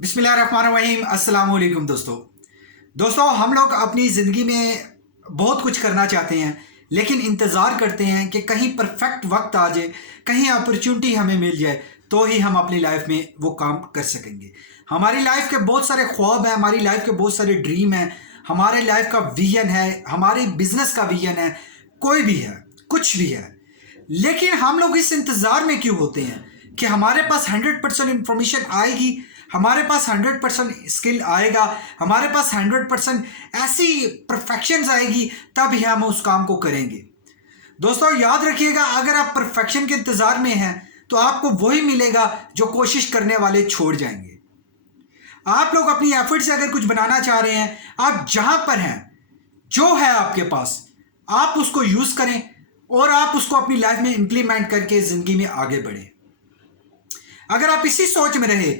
बिस्मिल्लाहिर्रहमानिर्रहीम। अस्सलाम वालेकुम दोस्तों हम लोग अपनी ज़िंदगी में बहुत कुछ करना चाहते हैं, लेकिन इंतज़ार करते हैं कि कहीं परफेक्ट वक्त आ जाए, कहीं अपॉर्चुनिटी हमें मिल जाए तो ही हम अपनी लाइफ में वो काम कर सकेंगे। हमारी लाइफ के बहुत सारे ख्वाब हैं, हमारी लाइफ के बहुत सारे ड्रीम हैं, हमारे लाइफ का विजन है, हमारी बिजनेस का विजन है, कोई भी है, कुछ भी है। लेकिन हम लोग इस इंतज़ार में क्यों होते हैं कि हमारे पास 100% इंफॉर्मेशन आएगी, हमारे पास 100% स्किल आएगा, हमारे पास 100% ऐसी परफेक्शंस आएगी, तब ही हम उस काम को करेंगे। दोस्तों याद रखिएगा, अगर आप परफेक्शन के इंतज़ार में हैं तो आपको वही मिलेगा जो कोशिश करने वाले छोड़ जाएंगे। आप लोग अपनी एफर्ट से अगर कुछ बनाना चाह रहे हैं, आप जहां पर हैं, जो है आपके पास, आप उसको यूज़ करें और आप उसको अपनी लाइफ में इंप्लीमेंट करके ज़िंदगी में आगे बढ़ें। अगर आप इसी सोच में रहे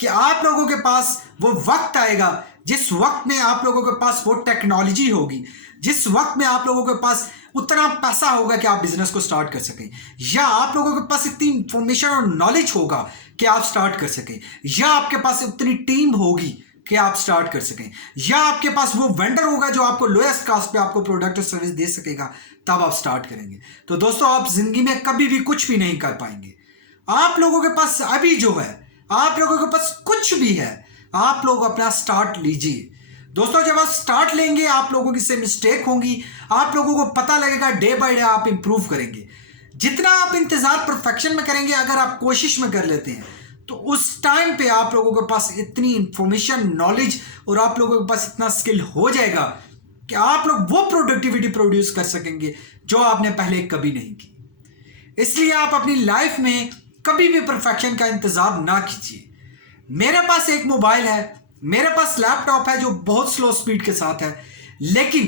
कि आप लोगों के पास वो वक्त आएगा जिस वक्त में आप लोगों के पास वो टेक्नोलॉजी होगी, जिस वक्त में आप लोगों के पास उतना पैसा होगा कि आप बिजनेस को स्टार्ट कर सकें, या आप लोगों के पास इतनी इंफॉर्मेशन और नॉलेज होगा कि आप स्टार्ट कर सकें, या आपके पास उतनी टीम होगी कि आप स्टार्ट कर सकें, या आपके पास वो वेंडर होगा जो आपको लोएस्ट कॉस्ट पे आपको प्रोडक्ट और सर्विस दे सकेगा, तब आप स्टार्ट करेंगे। तो दोस्तों आप जिंदगी में कभी भी कुछ भी नहीं कर पाएंगे। आप लोगों के पास अभी जो है, आप लोगों के पास कुछ भी है, आप लोग अपना स्टार्ट लीजिए। दोस्तों जब आप स्टार्ट लेंगे, आप लोगों की से मिस्टेक होंगी, आप लोगों को पता लगेगा, डे बाय डे आप इंप्रूव करेंगे। जितना आप इंतजार परफेक्शन में करेंगे, अगर आप कोशिश में कर लेते हैं, तो उस टाइम पे आप लोगों के पास इतनी इंफॉर्मेशन, नॉलेज और आप लोगों के पास इतना स्किल हो जाएगा कि आप लोग वो प्रोडक्टिविटी प्रोड्यूस कर सकेंगे जो आपने पहले कभी नहीं की। इसलिए आप अपनी लाइफ में कभी भी परफेक्शन का इंतजार ना कीजिए। मेरे पास एक मोबाइल है, मेरे पास लैपटॉप है जो बहुत स्लो स्पीड के साथ है, लेकिन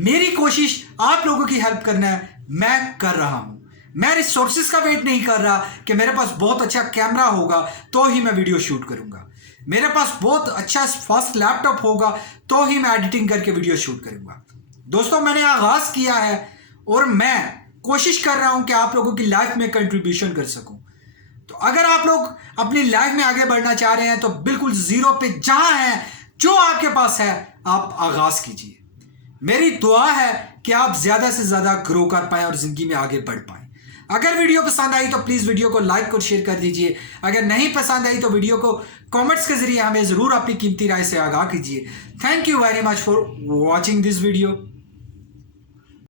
मेरी कोशिश आप लोगों की हेल्प करना है, मैं कर रहा हूं। मैं रिसोर्सेज का वेट नहीं कर रहा कि मेरे पास बहुत अच्छा कैमरा होगा तो ही मैं वीडियो शूट करूंगा, मेरे पास बहुत अच्छा फास्ट लैपटॉप होगा तो ही मैं एडिटिंग करके वीडियो शूट करूंगा। दोस्तों मैंने आगाज किया है और मैं कोशिश कर रहा हूं कि आप लोगों की लाइफ में कंट्रीब्यूशन कर सकूं। तो अगर आप लोग अपनी लाइफ में आगे बढ़ना चाह रहे हैं तो बिल्कुल जीरो पे जहां है, जो आपके पास है, आप आगाज कीजिए। मेरी दुआ है कि आप ज्यादा से ज्यादा ग्रो कर पाएं और जिंदगी में आगे बढ़ पाएं। अगर वीडियो पसंद आई तो प्लीज वीडियो को लाइक और शेयर कर दीजिए। अगर नहीं पसंद आई तो वीडियो को कमेंट्स के जरिए हमें जरूर अपनी कीमती राय से आगाह कीजिए। Thank you very much for watching this video.